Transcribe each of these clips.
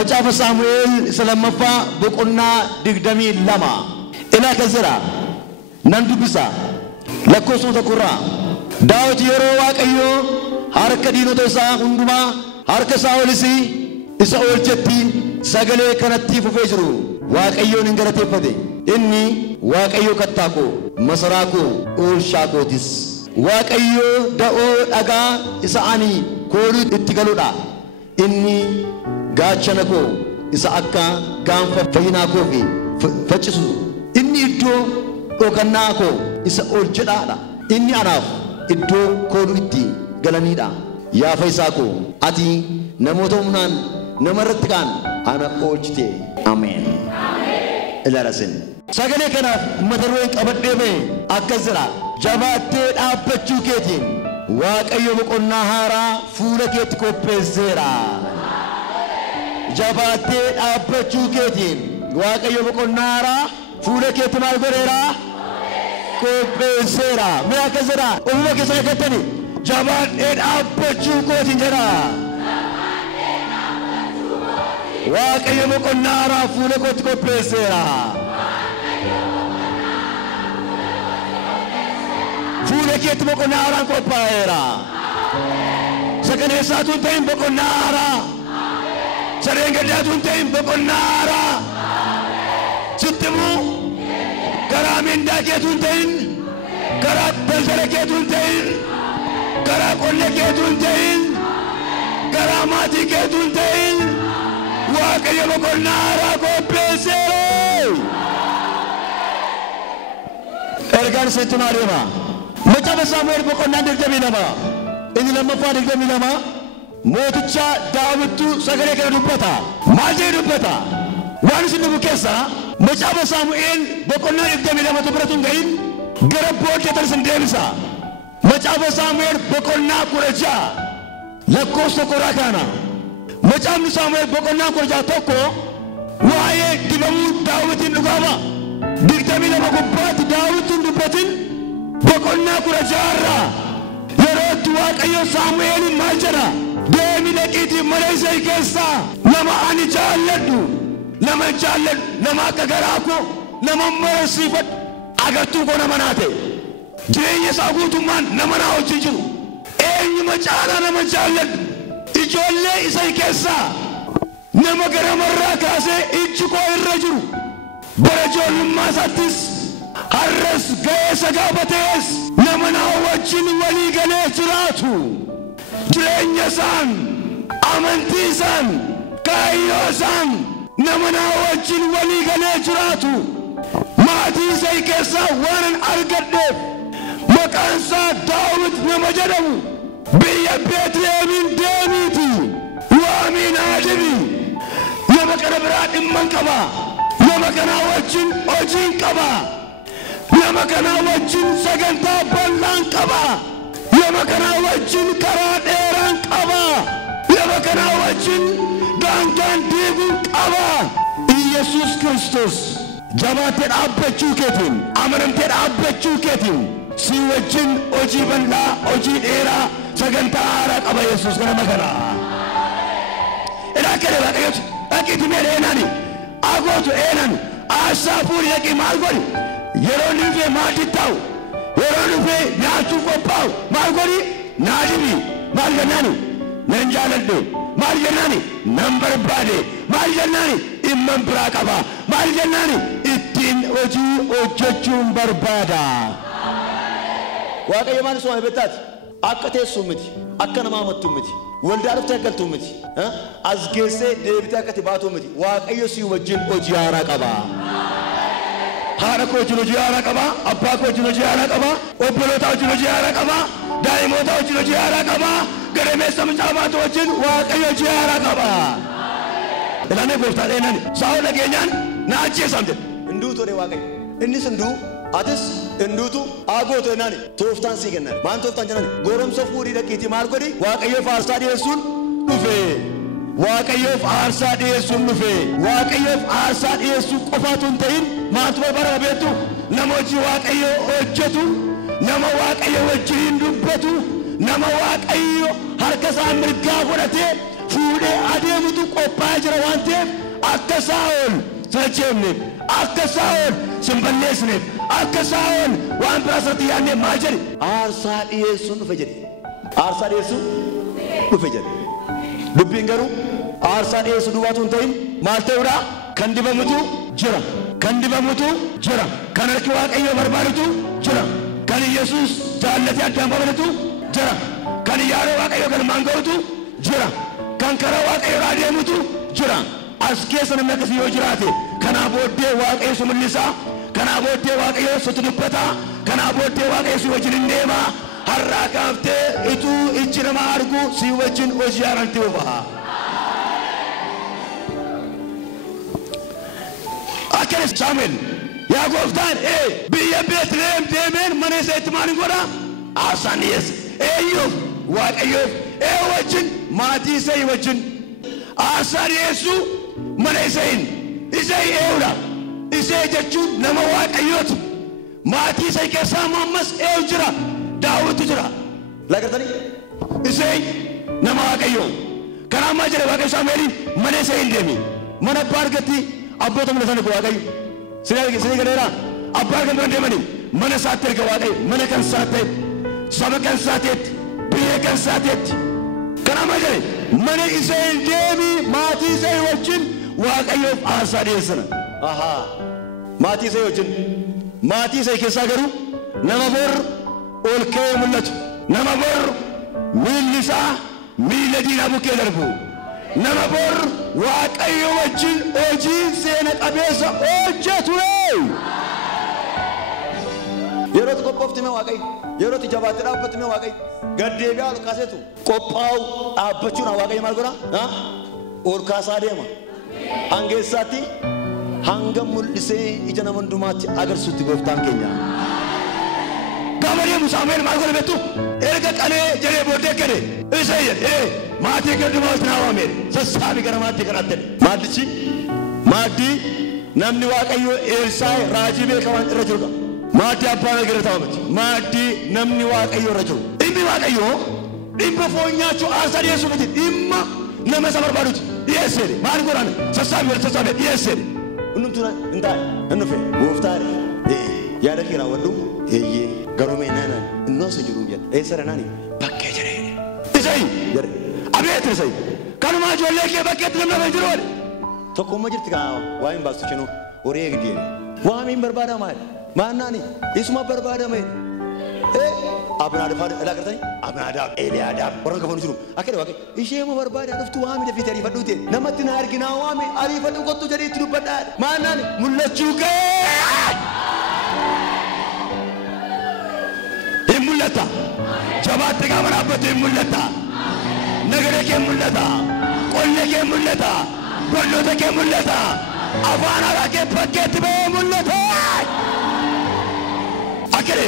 macaafa Saamu'eel isa lammaffaa boqonnaa 22 ilaa kasira nan dubbisa lakkoofsa tokkorraa Daawit yeroo Waaqayyoo harka diinota isaa hundumaa harka Saa'olis isa oolchetti sagalee kanatti fufee jiru Waaqayyoon hin galateeffate inni Waaqayyo kattaako masaraako oolshaakotis Waaqayyo da'oo dhagaa isa ani kooluu itti galudha inni gaachana koo isa akka gaanfa fayyinaa koo fi faccisu inni iddoo dhokannaa koo isa oolchedhaadha inni anaaf iddoo kooluu itti galaniidha yaa fayyisaa koo ati namoota humnaan namarratti kaan ana oolchite ameen ilaalasin sagalee kanaaf mata duree qabadhee ba'e akkas jira jabaattee dhaabbachuu keetiin Waaqayyo boqonnaa haaraa fuula keetti qopheesseera jabaattee dhaabbachuu keetiin Waaqayyo boqonnaa haaraa fuula keetti maal godheera qopheesseera mee akkas jira ofuma keessa eeggatanii jabaadhee dhaabbachuu kootiin jedha Waaqayyo boqonnaa haaraa fuula keetti qopheesseera fuula keetti boqonnaa haaraa qophaa'eera sagalee isaatuun ta'in boqonnaa haaraa sareen gaddaatuun ta'in boqonnaa haaraa sittimuu karaa mindaa keetuun ta'in karaa daldala keetuun ta'in karaa qonna keetuun ta'in karaa maatii keetuun ta'in Waaqayyo boqonnaa haaraa qopheesseera ergaan sitti maal hima macaafa Saamu'eel boqonnaa 22 inni lammaffaa 22 mooticha Daawittu sagalee kana dubbata maal jedhe dubbata waan isin dhufu keessa macaafa Saamu'eel boqonnaa 22 biratuun ga'in gara booddee tarsin deebisa macaafa Saamu'eel boqonnaa 16 lakkoofsa koraa kana macaafni Saamu'eel boqonnaa 16 waa'ee dibamuu Daawitiin dhugaaba 22 gubbaatti Daawitiin dubbatin boqonnaa 16 yerootti Waaqayyo Saamu'eelin maal jedha deemi dhaqiitii mana isaa keessaa nama ani jaalladhu nama akka garaa koo nama marasiifadhu agartuu koo nama naa ta'e jireenya isaa guutummaan nama naa wajjin jiru eenyuma caalaa nama jaalladhu ijoollee isa keessaa nama garamarraa kaasee ijji koo irra jiru bara ijoollummaa isaattis har'as ga'eessa gaafatees nama naa wajjin walii galee jiraatu jireenya isaan amantii isaan kaayyoo isaan nama naa wajjin walii galee jiraatu maatii isaa keessaa waan argadheef maqaan isaa Daawit nama jedhamu biyya Beetleheemiin deemiiti waamii naa dibi nama kana biraa dhimma qaba nama kana wajjin hojiin qaba nama kana wajjin sagantaa bal'aan qaba nama kana wajjin karaa dheeraan qaba nama kana wajjin daangaan diiguun qaba Yesuus Kiristoos jabaattee dhaabbachuu keetiin amanamtee dhaabbachuu keetiin si wajjin hojii bal'aa hojii dheeraa sagantaa haaraa qaba Yesuus kana kana ilaakere waaqayyooti dhaqiitti mee eenani agootu eenani aasaa fuudhi dhaqii maal godhi yeroo nuufee maatii ta'u yeroo nuufee nyaachuuf qophaa'u maal godhi naa dibi maal jennaani nan jaaladhu maal jennaani nan barbaade maal jennaani dhimman biraa qaba maal jennaani ittiin hojii hojjechuun barbaada Waaqayyo maal soo beektaati akka teessuu miti akka namaa mattu miti waldaa dhuftee galtuu miti as geessee deebitee akka tibaatu miti Waaqayyo si wajjin hojii haaraa qaba haadha koo wajjin hojii haaraa qaba abbaa koo wajjin hojii haaraa qaba obboloota wajjin hojii haaraa qaba daa'imoota wajjin hojii haaraa qaba gadameessa mucaamaa wajjin Waaqayyo hojii haaraa qaba ilaanee gooftaan eenani saa'ol dhageenyaan na ajjeesamte hinduu ture Waaqayyo innis hinduu atis hinduutu agootu eenani tooftaan sii kennan maan tooftaan jennan goromsa fuudhii dhaqiitii maal godhi Waaqayyoof aarsaa dhiyeessuun dhufe Waaqayyoof aarsaa dhiyeessuun dhufe Waaqayyoof aarsaa dhiyeessuu qofaatu hin ta'in maatu bara beektu nama hojii Waaqayyo hojjetu nama Waaqayyo wajjin dubbatu nama Waaqayyo harka isaa mirgaa godhatee fuudhee fuudhee adeemutu qophaa'ee jira waan ta'eef akka Saa'ol sochoomneef akka Saa'ol simballeesneef akka Saa'ol waan biraasatti yaadneef maal jedhe aarsaa dhiyeessuun dhufe jedhe aarsaa dhiyeessuun dhufe jedhe dubbiin garuu aarsaa dhiyeessuu duwwaatu hin ta'in maal ta'uudha kan dibamutu jira kan dibamutu jira kan harki Waaqayyoo barbaadutu jira kan Yesuus jaallatee addaan babalatu jira kan yaada Waaqayyoo galmaan ga'utu jira kan karaa Waaqayyoo adeemutu jira as keessa namni akkasii yoo jiraate kanaa booddee Waaqayyo si mul'isa kanaa booddee Waaqayyo sitti dubbata kanaa booddee Waaqayyo si wajjin deema har'aa kaaftee ituu ijji nama argu si wajjin hojii haaraan baha. Akkana Saamu'eel yaa gooftaan biyya Beetlehem deemeen mana isaa itti maal godha aarsaan dhiyeesse eeyyuuf Waaqayyoof wajjin maatii isaa wajjin aarsaa dhiyeessuu mana isaanii isaa eewudha isaa jechuun nama Waaqayyooti maatii isaa keessaa ammas eewu jira Daawit jira lagartanii isaa nama Waaqayyoo kanaa maal jedhe Waaqayyo Saamu'eeliin mana isaanii deemi mana abbaa argatti abboota mana sana Waaqayyo sinii galeera abbaa argatti deemani mana isaatti erga Waaqayyo mana kan isaatti saba kan isaatti biyya kan isaatti kanaa maal jedhe mana isaanii deemi maatii isaanii wajjin Waaqayyoof aarsaa dhiyeessana maatii isaanii wajjin maatii isaanii keessaa garuu nama bor ol ka'ee mul'atu nama bor miilli isaa miila diinaa bukkee darbu nama bor Waaqayyo wajjin hojii seena qabeessa hojjetu yeroo itti qophoofti mee Waaqayyo yeroo itti jabaatee dhaabbatu mee Waaqayyo gaddeebi'aa ol kaaseetu qophaa'u dhaabbachuun Waaqayyo maal godha ol kaasaa deema hangeessaatti hanga mul'isee ija nama hundumaatti agarsiisutti gooftaan keenya. Gabarii Saamu'eel maal godhe beektu erga qalee jedhee booddee kenne isa jedhe maatii gaddumaa wajjin hawaamee sassaabii gara maatii kanaatti maaddichi maaddii namni Waaqayyo Elsaa'i raajii beekamaan irra jirudha maaddii abbaan agarra taa'amati maaddii namni Waaqayyo irra jiru dhimmi Waaqayyo dhimma foon nyaachuu aarsaa dhiyeessuu miti dhimma nama isa barbaaduti dhiyeesseedhe maal godhan sassaabii dhiyeesseedhe hundumtuu hin taane hin dhufe gooftaadhe yaada kee raawwadhu eeyyee garuu meenaan innoos hin jiru jedhe eessara naani bakkee jedhe isai jedhe abeet isai kanuma ijoollee kee bakkeetti namni hin jiru jedhe tokkumma jirti kaa waa hin baastu cinu horii eegdeeni waa min barbaadama maannaani isuma barbaadame Abnaadaaf lagartanii Abnaadaaf Eliyaadaaf warra kafanu jiru akkana Waaqayyo ishee ma barbaada dhuftu waami dafii ariifadhuute namatti na arginaa waami ariifadhu qottu jedhee itti dubbadhaa maannaani mul'achuu kee hin mul'ata jabaatti gaafa dhaabbatu hin mul'ata nagara kee mul'ata qolle kee mul'ata bolloota kee mul'ata afaan haaraa kee bakkeetti ba'ee mul'ata akkana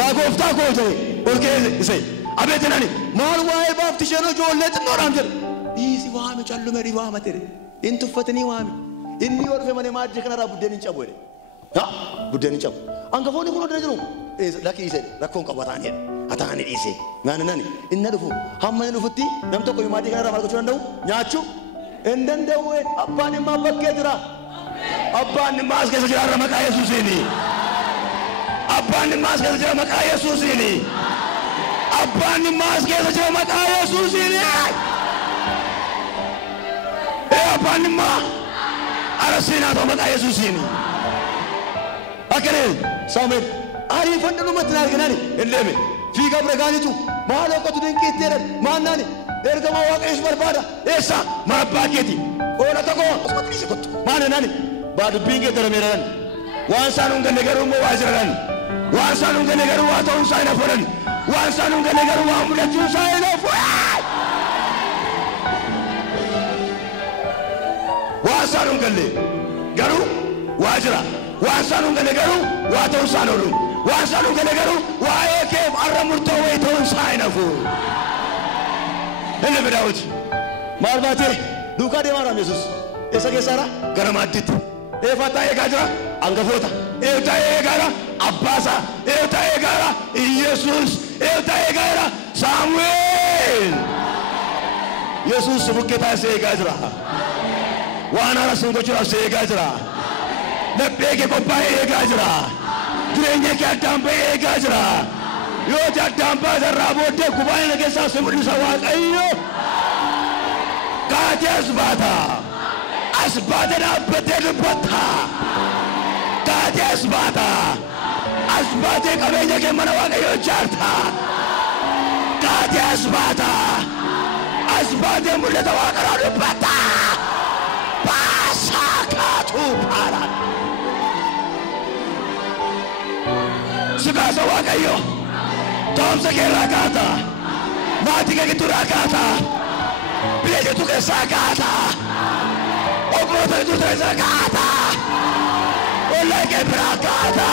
yaa gooftaa koo ta'e ol ka'ee isee abeetinani maal waa'ee baafti isheen ijoollee xinnoodhaan jedhe dhiisi waame callume dhibaama jedhe hin tuffatanii waame inni yoo dhufe malee maaddii kanarraa buddeen hin cabu jedhe buddeen hin cabu hangafoonni kun oddana jiru lakki dhiise rakkoon qabu ataani dhiise nani inni dhufu hamma inni dhufutti nam tokko yoo maaddii kanarraa maal gochuu danda'u nyaachuu hin danda'u abbaan immaa bakkee jira abbaan immaa as keessa jira har'a maqaa Yesuusiini abbaan immaas keessa jira maqaa Yesuusiini abbaan immaas keessa jira maqaa Yesuusiini abbaan immaa arasiinaa ta'u maqaa Yesuusiini akkana Saamu'eel ariifadhu dhumatti na arginani hin deeme fiigaa bira gaanitu maal okkatu dinqiitti jedhan maannaani ergamaa Waaqayyoos barbaada eessa mana abbaa keeti oola tokko asumatti dhiise kottu maannaani baadubbiin kee darameeran waan isaan hin galle garuu immoo waa jiran waan isaan hin galle garuu waa ta'uun isaa hin hafuudhan waan isaan hin galle garuu waa mul'achuun isaa hin hafuudhan waan isaan hin galle garuu waa jira waan isaan hin galle garuu waa ta'uun isaa hin oolu waan isaan hin galle garuu waa'ee keef har'a murtoo wayii ta'uun isaa hin hafuudhan inni bidaawuti maal baatee duukaa deemaa jira Yesuus isa keessaadha gara maaddiitti eefataa eegaa jira hangafoota eegaa eegaadha abbaasa eegaa eegaadha Yesuus eegaa eegaadha Saamu'eel Yesus bukkee see eegaa jira. Waan haara sun gochuudhaaf see eegaa jira. Laphee kee qophaa'ee eegaa jira. Jireenya kee addaan ba'ee eegaa jira. Yoo addaan baasarraa booddee gubaa'ina keessaa si mul'isa Waaqayyo. Kaatee as baata. As baate dhaabbattee dubbata. Kaatee as baata. As baatee qabeenya kee mana Waaqayyoo ijaarta. Kaatee as baata. As baatee mul'ata Waaqayyoo dubbata. Baasaa kaatuu paaraan. Si kaasa Waaqayyo. Toomsa kee irraa kaata. Maatii kee gidduudhaa kaata. Biyya jirtu keessaa kaata. Obboota jirtu keessaa kaata. Ollaa kee biraa kaata.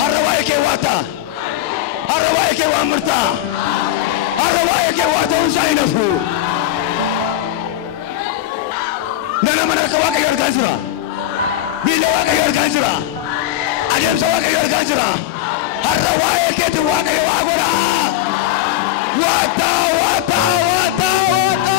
Har'a waa'ee kee waata. Har'a waa'ee kee waan murtaa. Har'a waa'ee kee waa ta'uun isaa hin hafu. Nana mana akka Waaqayyo argaa jira. Miila Waaqayyo argaa jira. Adeemsa Waaqayyo argaa jira. Har'a waa'ee keetiin Waaqayyo waa godha. Waata waata waata waata.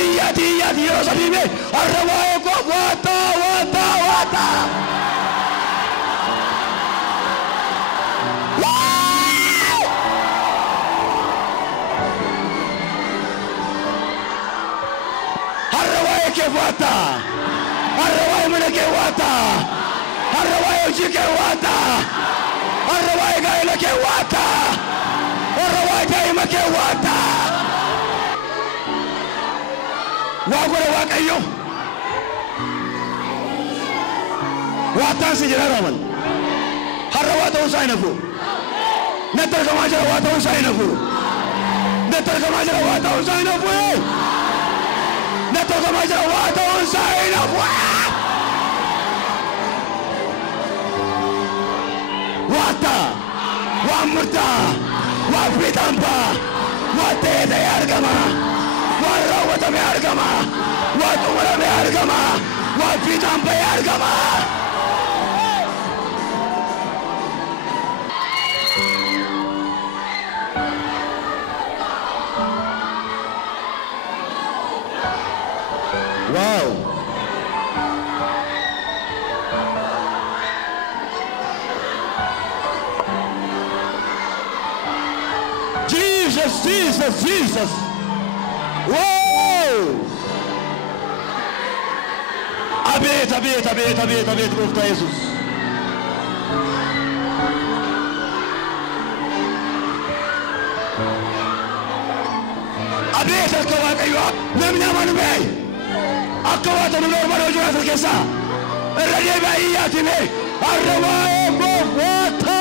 Iyyati yeroo sadii mee har'a waa'ee koo waata waata waata. Har'a waa'ee kee waata. Har'a waa'ee mana kee waata. Har'a waa'ee hojii kee waata. Har'a waa'ee gaa'ela kee waata. Har'a waa'ee daa'ima kee waata. Waa godhe Waaqayyo. Waataan si jira raman. Har'a waa ta'uu isaa hin hafu. Natti argamaa jira waa ta'uu isaa hin hafu. Natti argamaa jira waa ta'uu isaa hin hafu. Natti argamaa jira waa ta'uu isaa hin hafu. Waata, waan murtaa, waan fiixaan ba'a, waan ta'ee argama, waan raawwatamee argama, waan xumuramee argama, waan fiixaan ba'ee argama. Wow. Jesus, Jesus, Jesus. Wow. Abet, abet, abet, abet, abet, gooftaa Yesus. Abet akka Waaqayyo namni amanu mee akka waata nu normal hojii asal keessaa irra deebi'aa iyyaati mee har'a waa'ee koo waata.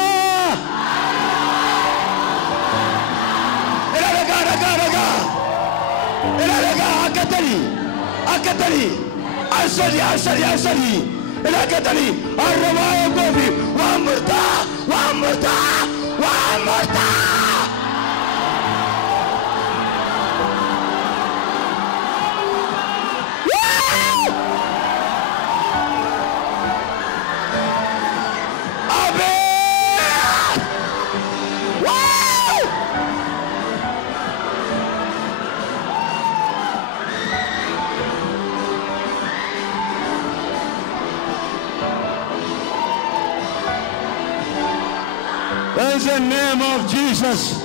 Akatani, asari, akatani, arraba gobi, waan murtaa. In the name of Jesus.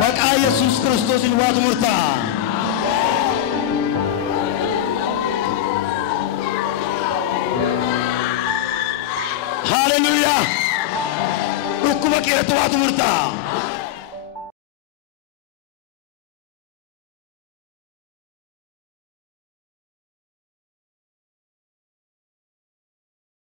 Maqaa Yesus Kiristoosin waatu murtaa. Hallelujah. Dhukkuma keeratti waatu murtaa.